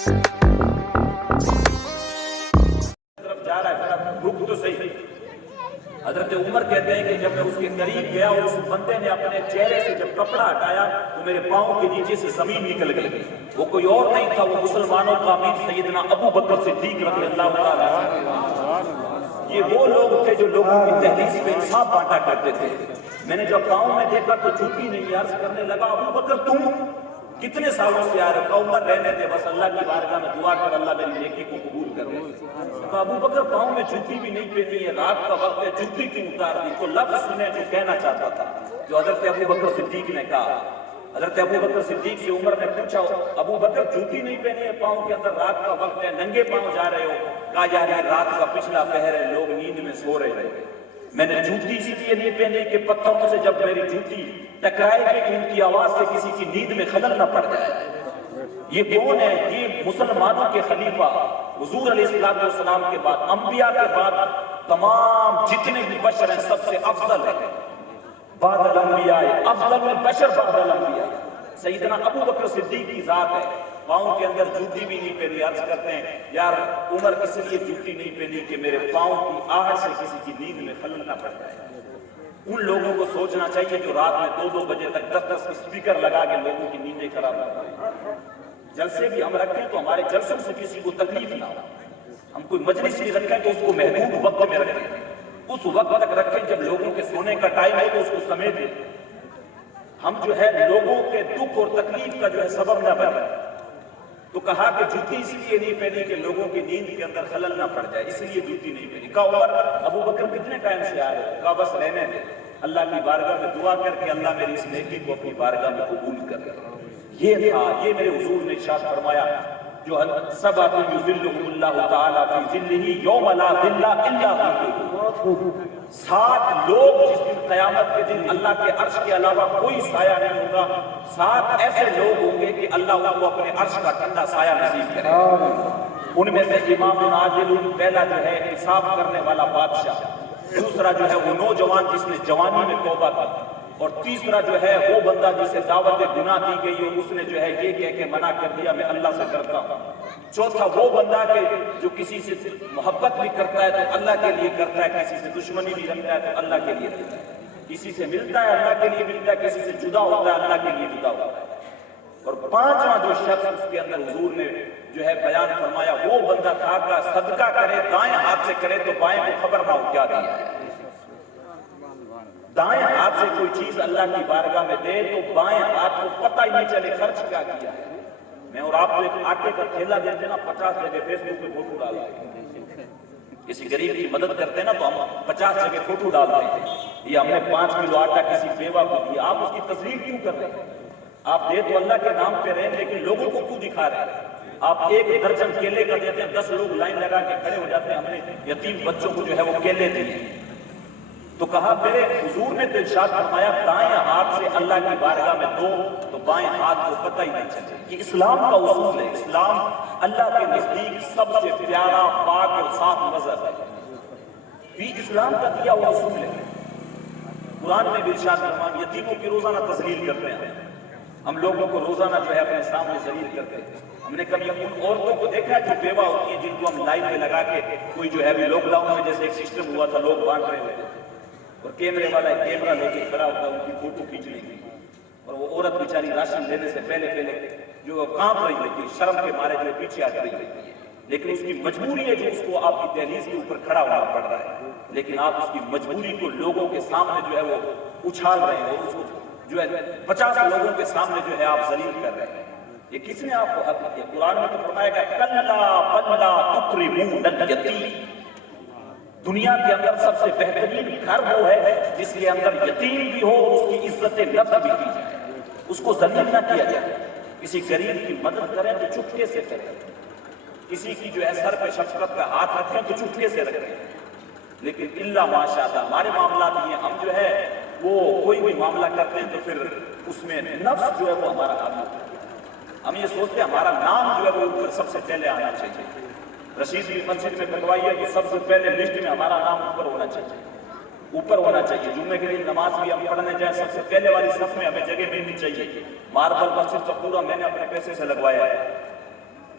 जा रहा है, रुक तो सही। हजरत उमर कहते हैं कि जब मैं उसके करीब गया और उस बंदे ने अपने चेहरे से जब कपड़ा हटाया तो मेरे पांव के नीचे से जमीन निकल गई। वो कोई और नहीं था, वो मुसलमानों का अमीर सैयदना अबू बकर सिद्दीक रज़ी अल्लाह तआला। ये वो लोग थे जो लोगों की तहरीस पे इंसाफ बांटा करते थे। मैंने जब पांव में देखा तो झुकी नहीं, अर्ज करने लगा अबू बकर तुम कितने सालों से आ रहे हो? उमर रहने दे, बस अल्लाह की बारगाह में दुआ कर, अल्लाह मेरी नेकी को कबूल करे। तो अबू बकर पांव में जूती भी नहीं पहनी है, रात का वक्त है, जूती क्यों उतार दी? तो लफ्ज सुने जो कहना चाहता था, जो हजरत अबू बकर सिद्दीक ने कहा। हजरत अबू बकर सिद्दीक से उमर ने पूछा अबू बकर जूती नहीं पहनी है पांव के अंदर, रात का वक्त है, नंगे पांव जा रहे हो? कहा यार ये रात का पिछला पहर है, लोग नींद में सो रहे थे। मैंने जूती इसलिए नहीं पहनी कि पत्थरों से जब मेरी जूती टकराएगी कि उनकी आवाज से किसी की नींद में खलल न पड़ जाए। ये कौन है? ये मुसलमानों के खलीफा हुजूर अलैहिस्सलाम के बाद, अंबिया के बाद तमाम जितने भी बशर हैं सबसे अफजल है। बादल अंबिया अफजल में बशर बादल अंबिया सैयदना अबू बकर सिद्दीक की जात है। पाँव के अंदर जूती भी नहीं पहनी। अर्ज करते हैं यार उमर इसलिए जूती नहीं पहनी कि मेरे पाँव की आहट से किसी की नींद में खलल न पड़ जाए। उन लोगों को सोचना चाहिए जो रात में 2-2 बजे तक 10-10 स्पीकर लगा के लोगों की नींदें खराब करते हैं। जलसे भी हम रखें तो हमारे जलसों से किसी को तकलीफ ना हो। हम कोई मजलिस भी रखें तो उसको महदूद वक्त में रखें, उस वक्त तक रखें जब लोगों के सोने का टाइम है तो उसको समेट दें। हम जो है लोगों के दुख और तकलीफ का जो है सबब न बने। तो कहा कि जूती इसलिए नहीं पहनी कि लोगों की नींद के अंदर खलल ना पड़ जाए, इसलिए जूती नहीं पहनी। कहा उमर अबू बकर कितने टाइम से आ रहे हो? कहा बस रहने दे, अल्लाह की बारगाह में दुआ करके अल्लाह मेरी इस नेकी को अपनी बारगाह में कबूल कर। ये था, ये मेरे हुजूर ने इरशाद फरमाया जो सबअतुन युज़िल्लुहुमुल्लाहु तआला फी ज़िल्लिही यौम ला ज़िल्ला इल्ला ज़िल्लुहु। 7 लोग जिस दिन क़यामत के दिन अल्लाह के अर्श के अलावा कोई साया नहीं होगा। 7 ऐसे लोग होंगे कि अल्लाह उनको अपने अर्श का ठंडा साया नसीब करेगा। उनमें से इमाम आदिल पहला जो है इंसाफ करने वाला बादशाह, दूसरा जो है वो नौजवान जिसने जवानी में तौबा की, और तीसरा जो है वो बंदा जिसे दावत गुनाह दी गई और उसने जो है ये कह के मना कर दिया मैं अल्लाह से डरता हूँ। चौथा वो बंदा के जो किसी से मोहब्बत भी करता है तो अल्लाह के लिए करता है, किसी से दुश्मनी भी रखता है तो अल्लाह के लिए करता है, किसी से मिलता है अल्लाह के लिए मिलता है, किसी से जुदा होता है अल्लाह के लिए जुदा होता है। और 5वां जो शख्स उसके अंदर हुजूर ने जो है बयान फरमाया वो बंदा था का सदका करे दाएं हाथ से करे तो बाएं को खबर ना हो क्या दिया है। दाएं हाथ से कोई चीज अल्लाह की बारगाह में दे तो बाएं हाथ को पता ही नहीं चले खर्च क्या किया है। मैं और आपको एक आटे का थैला देते ना 50 जगह फेसबुक पे फोटो डालते हैं, किसी गरीब की मदद करते हैं ना तो हम 50 जगह फोटो डालते हैं। ये हमने 5 किलो आटा किसी बेवा को दिया, आप उसकी तस्वीर क्यों कर रहे हैं? आप दे तो अल्लाह के नाम पे रहे लेकिन लोगों को क्यों दिखा रहे हैं? आप 1 दर्जन केले का देते हैं, 10 लोग लाइन लगा के खड़े हो जाते हैं। हमने यतीम बच्चों को जो है वो केले दिए। तो कहा मेरे हुजूर ने तो इरशाद फरमाया दाएं हाथ से अल्लाह की बारगाह में दो तो बाएं हाथ को पता ही नहीं चले। ये इस्लाम का उसूल है। इस्लाम अल्लाह के नजदीक सबसे प्यारा पाक और साफ मजहब है। ये इस्लाम का दिया हुआ उसूल है। कुरान में भी इरशाद फरमाया यतीमों की रोजाना तस्लील करते हैं। हम लोगों को रोजाना जो है अपने सामने जलील करते हैं। हमने कभी उन औरतों को देखा है जो बेवा होती है जिनको हम लाइन में लगा के कोई जो है लॉकडाउन में जैसे एक सिस्टम हुआ था लोग बांट रहे होते और कैमरे वाला कैमरा लेके खड़ा होता है उनकी फोटो खींच लेगी और वो औरत बेचारी राशन देने से पहले जो कांप रही होती है शर्म के मारे जो पीछे हट रही होती है, लेकिन उसकी मजबूरी है जो उसको आपकी दहलीज के ऊपर खड़ा होना पड़ रहा है। लेकिन आप उसकी मजबूरी को लोगों के सामने जो है वो उछाल रहे हैं, उसको जो है 50 लोगों के सामने जो है आप जलील कर रहे हैं। ये किसने आपको हक दिया? कुरान में तो फरमाएगा कल्ला बल्ला तुकरिमूनल यतीम। दुनिया के अंदर सबसे बेहतरीन घर वो है जिसके अंदर यतीम भी हो, उसकी इज्जत नफ्स भी की जाए, उसको जलील न किया जाए। किसी गरीब की मदद करें तो चुपके से करें, किसी की जो है सर पे शफकत का हाथ रखें तो चुपके से रखें। लेकिन इल्ला माशाअल्लाह हमारे मामला ये हम जो है वो कोई भी मामला करते हैं तो फिर उसमें नफ्स जो है वो हमारा हाथ होता है। हम ये सोचते हैं हमारा नाम जो है वो ऊपर सबसे पहले आना चाहिए। रशीद भी मस्जिद में बनवाई है कि सबसे पहले लिस्ट में हमारा नाम ऊपर होना चाहिए, ऊपर होना चाहिए। जुम्मे के दिन नमाज भी हम पढ़ने जाए सबसे पहले वाली सफ में हमें जगह मिलनी चाहिए। मार्बल मस्जिद का पूरा मैंने अपने पैसे से लगवाया है।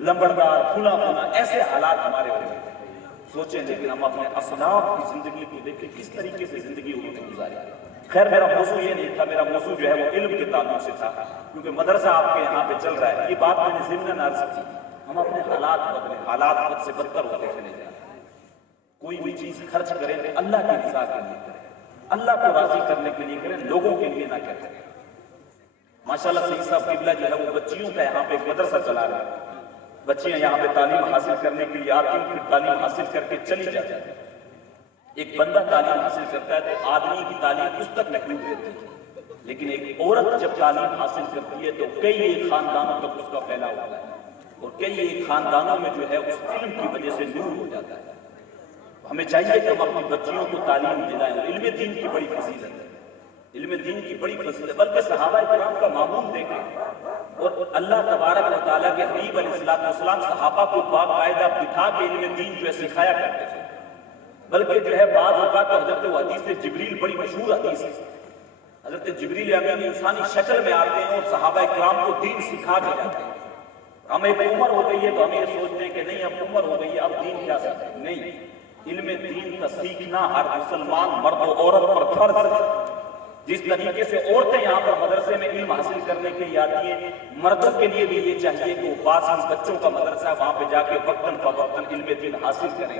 लंबड़दार, फूला फूला, ऐसे हालात हमारे होते हैं। सोचें, लेकिन हम अपने असलाफ की जिंदगी को देखें किस तरीके से जिंदगी उन्होंने गुजारी। खैर मेरा मौजू ये नहीं था, मेरा मौजू जो है वो इल्म के ताल्लुक से था, क्योंकि मदरसा आपके यहाँ पे चल रहा है। ये बात मैंने ज़िम्नन अर्ज़ की, हम अपने हालात बदलें, हालात बद से बदतर होते चले जाए। कोई भी चीज खर्च करें तो अल्लाह की रज़ा के लिए करें, अल्लाह को राजी करने के लिए करें, लोगों के लिए ना करें। माशाल्लाह सही साहब किबला जो है वो बच्चियों का यहाँ पे एक मदरसा चला रहा है। बच्चियां यहाँ पे तालीम हासिल करने के लिए आती हैं, फिर तालीम हासिल करके चली जाती है। एक बंदा तालीम हासिल करता है तो आदमी की तालीम उस तक महदूद रहती है, लेकिन एक औरत जब तालीम हासिल करती है तो कई एक खानदानों तक उसका फैलाव होता है, और कई एक खानदानों में जो है उस इल्म की वजह से नूर हो जाता है। हमें चाहिए कि हम अपनी बच्चियों को तालीम दिलाएं। इल्म दीन की बड़ी फजीलत है, इल्म दीन की बड़ी फजीलत, बल्कि सहाबा किराम का मामूल देखें और अल्लाह तबारक व तआला के हबीब अलैहिस्सलाम सहाबा को बाकायदा बिठा के इल्म दीन जो है सिखाया करते थे। बल्कि जो है बाज़ औक़ात तो हज़रत हदीस जिब्रील, बड़ी मशहूर हदीस है, हज़रत जिब्रील अमीन इंसानी शक्ल में आते हैं और सहाबा किराम को दीन सिखा के जाते हैं। हमें एक उम्र हो गई है तो हम ये सोचते हैं कि नहीं अब उम्र हो गई है, अब दीन क्या सीखें। नहीं, इल्म दीन का सीखना हर मुसलमान मर्द और औरत पर फर्ज है। जिस तरीके से औरतें यहाँ पर मदरसे में इल्म हासिल करने के लिए आती हैं, मर्दों के लिए भी ये चाहिए कि वो पास बच्चों का मदरसा है, वहां पे जाके वक्तन फवक्तन इल्म दीन हासिल करें।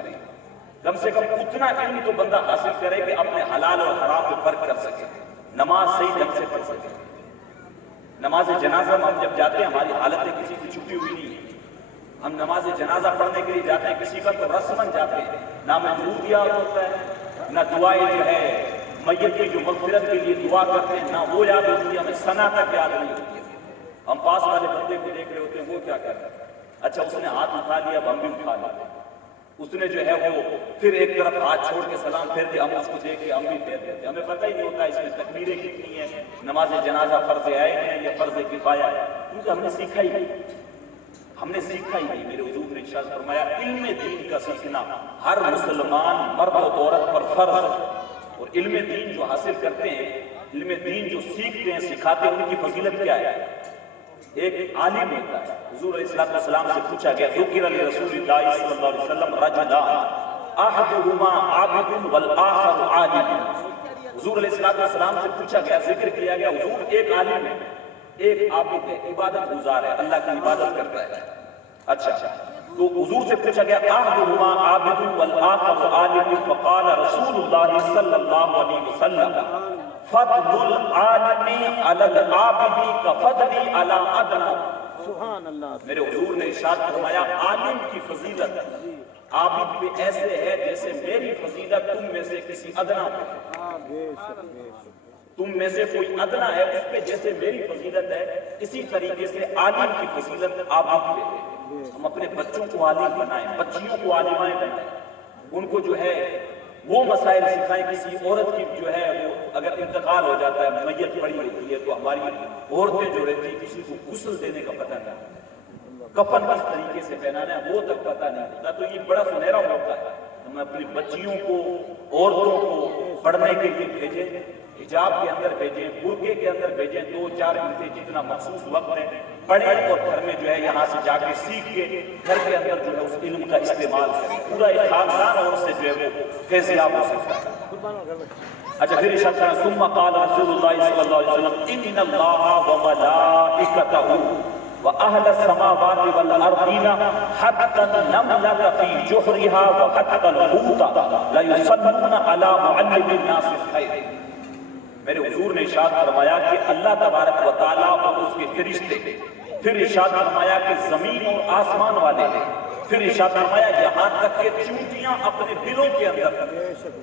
कम से कम उतना इल्म तो बंदा हासिल करे कि अपने हलाल और हराम में फर्क कर सके, नमाज सही ढंग से पढ़ सके। नमाज जनाजा में हम जब जाते हैं, हमारी हालतें किसी की छुपी हुई नहीं है। हम नमाज जनाजा पढ़ने के लिए जाते हैं, किसी का तो रस्मन जाते हैं, ना मजबूत याद होता है, ना दुआएं जो है मैयत की जो मग़फ़िरत के लिए दुआ करते हैं, ना वो याद होती है, हमें सना तक याद नहीं होती है। हम पास वाले बंदे को देख रहे होते हैं, वो क्या कर रहा है, अच्छा उसने हाथ उठा लिया, हम भी उठा लेते हैं। उसने जो है वो फिर एक तरफ हाथ छोड़ के सलाम फेर दिया, हम उसको देख के हम भी फेर देते। हमें पता ही नहीं होता इसमें तकबीरें कितनी है, नमाज जनाजा फर्ज आए हैं या फर्ज किफाया है, क्योंकि हमने सीखा ही नहीं, हमने सीखा ही नहीं। मेरे हुजूर ने इरशाद फरमाया, इल्म दीन का सीखना हर मुसलमान मर्द और औरत पर फर्ज है। और इल्म दीन जो हासिल करते हैं, इल्म दीन जो सीखते हैं, सिखाते हैं, उनकी फजीलत क्या है। एक आलिम होता है, हुजूर अलैहिस्सलाम से पूछा गया, ज़ुकिर li रसूलिल्लाह सल्लल्लाहु अलैहि वसल्लम रजुलान अहदुहुमा आबिदुन वल आखर आलिम। हुजूर अलैहिस्सलाम से पूछा गया, जिक्र किया गया, हुजूर एक आलिम है, एक आबिद है, इबादत गुजार है, अल्लाह की इबादत करता है। अच्छा, तो हुजूर से पूछा गया, अहदुहुमा आबिदुन वल आखर आलिम, फक़ाल रसूलुल्लाह सल्लल्लाहु अलैहि वसल्लम फद्लुल आलिमी अलल आबिदी का फद्ली अला अदना। सुभान अल्लाह। मेरे हुजूर ने इरशाद फरमाया, आलिम की फजीलत आबिद पे ऐसे है जैसे मेरी फजीलत तुम में से किसी अदना पे, तुम में से कोई अदना है उस पे जैसे मेरी फजीलत है, इसी तरीके से आलिम की फजीलत आबिद पे है। हम अपने बच्चों को आलिम बनाएं, बच्चियों को आलिमाएं बनाएं, उनको जो है वो मसाइल सिखाएं। किसी औरत की जो है वो अगर इंतकाल हो जाता है, मैयत पड़ी होती है, तो हमारी औरतें जो रहती है किसी को गुस्ल देने का पता नहीं, कफन किस तरीके से पहनाना है वो तक पता नहीं होता। तो ये बड़ा सुनहरा मौका है, हम अपनी बच्चियों को, औरतों को पढ़ने के लिए भेजें, हिजाब के अंदर भेजें, बुर्के के अंदर भेजें, 2-4 घंटे जितना मखसूस वक्त है पढ़ें, और घर में जो है यहाँ से जाके सीख के घर के अंदर जो है उस इल्म का इस्तेमाल करें। पूरा एक खानदान और से जो है वो फैज़याब हो सकता है। अच्छा, फिर इरशाद है, सुम्मा क़ाल रसूलुल्लाह सल्लल्लाहु अलैहि वसल्लम इन्नल्लाहा व मलाइकतहु व अहलस समावाति वल अर्दीना हत्ता नमलत फी जुहरिहा व हत्ता हूता ला युसल्लूना अला मुअल्लिमिन नास खैर। मेरे हुजूर ने इरशाद फरमाया कि अल्लाह तबारक व तआला और उसके फरिश्ते, फिर इरशाद फरमाया कि जमीन और आसमान वाले, फिर इरशाद फरमाया यहाँ तक कि चूंटियां अपने बिलों के अंदर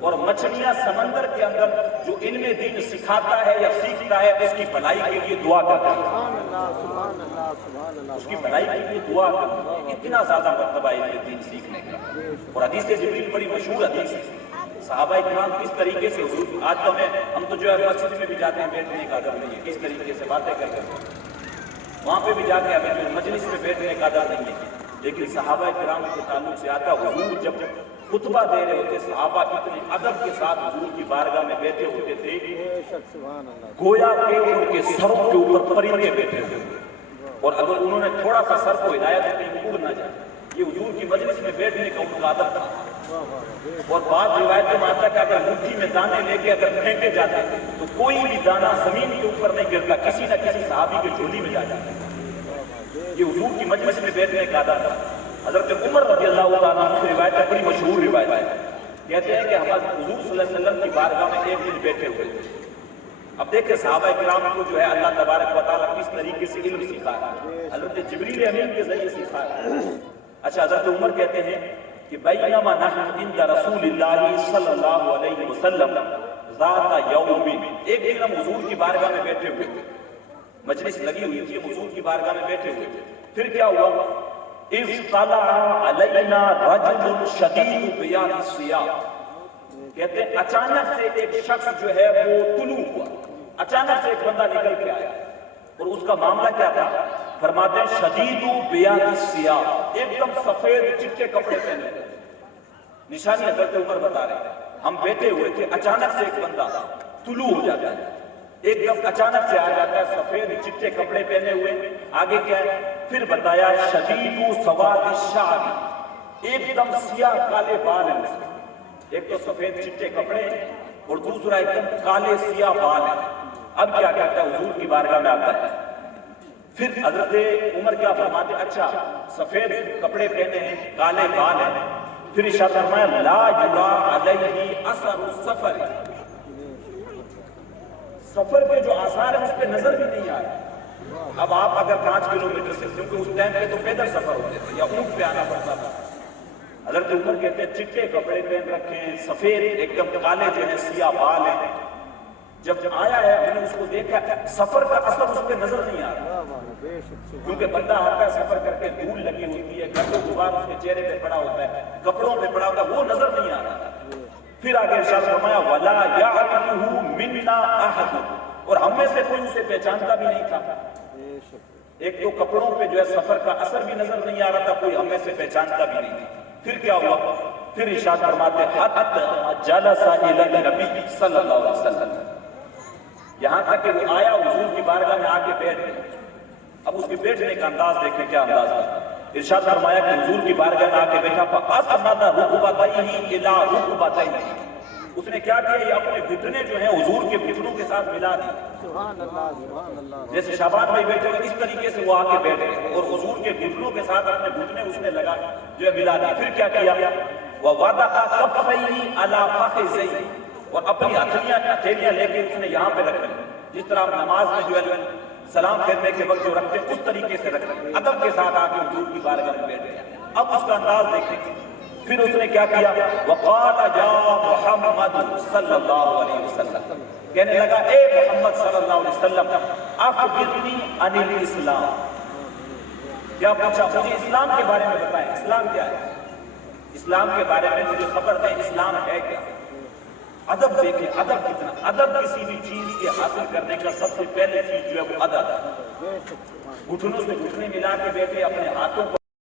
और मछलियां समंदर के अंदर जो इल्म दीन सिखाता है या सीखता है उसकी भलाई के लिए दुआ करता है, उसकी भलाई के लिए दुआ करता है। इतना ज्यादा मर्तबा इल्म दीन सीखने का। और हदीस जिब्रील बड़ी मशहूर हदीस है, सहाबा इकराम किस तरीके से, आज तो हम तो जो है मस्जिद में भी जाते हैं, बैठने का अदब नहीं है, किस तरीके से बातें करते हैं, वहां पे भी जाके हमें मजलिस में बैठने का अदब नहीं है। लेकिन सहाबा इकराम के ताल्लुक से आता, हुजूर जब खुतबा दे रहे होते, सहाबा इतने अदब के साथ हुजूर की बारगाह में बैठे होते थे, गोया के उनके सरों के ऊपर परिंदे बैठे होते اور اگر انہوں نے تھوڑا سا سر کو ہلایا تو کہیں اڑ نہ جائے. یہ حضور کی مجلس میں بیٹھنے کا ان کا ادب تھا. اور بعض روایتوں میں آتا ہے کہ اگر مٹھی میں دانے لے کے اگر پھینکے جاتے تو کوئی بھی دانہ زمین کے اوپر نہیں گرتا, کسی نہ کسی صحابی کے جھولی میں جا جاتا. یہ حضور کی مجلس میں بیٹھنے کا ادب تھا. حضرت عمر رضی اللہ تعالیٰ عنہ سے روایت ہے, بڑی مشہور روایت ہے, کہتے ہیں کہ ہم حضور صلی اللہ علیہ وسلم کی بارگاہ میں ایک دن بیٹھے ہوئے تھے. اب دیکھیں صحابہ کرام کو جو ہے اللہ تبارک و تعالیٰ کس طریقے سے علم سکھایا, حضرت جبریل امین کے ذریعے سکھایا. اچھا, حضرت عمر کہتے ہیں کہ بینما نحن عند رسول اللہ صلی اللہ علیہ وسلم ذات یوم, ایک دن ہم حضور کی بارگاہ میں بیٹھے ہوئے تھے, مجلس لگی ہوئی تھی, حضور کی بارگاہ میں بیٹھے ہوئے تھے. پھر کیا ہوا, اذ طلع علینا رجل شدید بیاض الثیاب, کہتے ہیں اچانک سے ایک شخص جو ہے وہ طلوع ہوا, اچانک سے ایک بندہ نکل کے آیا. اور اس کا معاملہ کیا تھا, فرماتے ہیں شدید بیاض الثیاب, ایک دم سفید چٹے کپڑے پہنے ہوئے. نشانی حضرت عمر بتا رہے ہیں, ہم بیٹھے ہوئے تھے, اچانک سے ایک بندہ طلوع ہو جاتا ہے, ایک دم اچانک سے آ جاتا ہے, سفید چٹے کپڑے پہنے ہوئے. آگے کیا ہے, پھر بتایا شدید سواد الشعر, ایک دم سیاہ کالے بال ہیں اس میں. ایک تو سفید چٹے کپڑے اور دوسرا ایک دم کالے سیاہ بال ہیں. اب کیا کہتا ہے, حضور کی بارگاہ میں آتا ہے. پھر حضرت عمر کیا فرماتے, اچھا سفید کپڑے پہنے ہیں, کالے بال ہیں. پھر ارشاد فرمایا لا یرا علیہ اثر السفر, سفر کے جو آثار ہیں اس پہ نظر بھی نہیں آ رہا. اب آپ اگر 5 کلومیٹر سے, کیونکہ اس ٹائم پہ تو پیدل سفر ہوتے تھے یا اونٹ پہ آنا پڑتا تھا. حضرت عمر کہتے ہیں چٹے کپڑے پہن رکھے ہیں, سفید ایک دم کالے جو ہیں, سیاہ بال ہیں. جب آیا ہے میں نے اس کو دیکھا, سفر کا اثر اس پہ نظر نہیں آ رہا, کیونکہ بندہ آتا ہے سفر کر کے, دھول لگی ہوتی ہے, گرد و غبار اس کے چہرے پہ پڑا ہوتا ہے, کپڑوں پہ پڑا ہوتا ہے, وہ نظر نہیں آ رہا. پھر آگے ارشاد فرمایا ولا یعرفہ منا احد, اور ہم میں سے کوئی اسے پہچانتا بھی نہیں تھا. ایک تو کپڑوں پہ جو ہے سفر کا اثر بھی نظر نہیں آ رہا تھا, کوئی ہم میں سے پہچانتا بھی نہیں تھا. پھر کیا ہوا, پھر ارشاد فرماتے حتی جلس الی النبی صلی اللہ علیہ وسلم, یہاں تک کہ وہ آیا حضور کی بارگاہ میں آ کے بیٹھ گیا. اب اس کے بیٹھنے کا انداز دیکھیں کیا انداز تھا. ارشاد فرمایا کہ حضور کی بارگاہ میں آ کے بیٹھا, فاسند رکبتیہ الی رکبتیہ, اس نے کیا کیا, یہ اپنے گھٹنے جو ہیں حضور کے گھٹنوں کے ساتھ ملا دی. سبحان اللہ سبحان اللہ. جیسے شعبان میں بیٹھے ہوئے, اس طریقے سے وہ آ کے بیٹھ گئے اور حضور کے گھٹنوں کے ساتھ اپنے گھٹنے اس نے لگا جو ہے ملا دی. پھر کیا کیا, ووضع کفیہ علی فخذیہ, اور اپنی ہتھیلیاں لے کے اس نے یہاں پہ رکھ لی, جس طرح آپ نماز میں جو ہے سلام پھیرنے کے وقت جو رکھتے ہیں اس طریقے سے رکھ لیں, ادب کے ساتھ آ کے حضور کی بارگاہ میں بیٹھ گیا. اب اس کا انداز دیکھیں. پھر اس نے کیا کیا, وقال یا محمد صلی اللہ علیہ وسلم, کہنے لگا اے محمد صلی اللہ علیہ وسلم, اخبرنی عن الاسلام, کیا پوچھا, مجھے اسلام کے بارے میں بتائیں, اسلام کیا ہے, اسلام کے بارے میں مجھے خبر دیں, اسلام ہے کیا. ادب دیکھیں, ادب کتنا, ادب کسی بھی چیز کے حاصل کرنے کا سب سے پہلے چیز جو ہے وہ ادب ہے. گھٹنوں سے گھٹنے ملا کے بیٹھے, اپنے ہاتھوں کو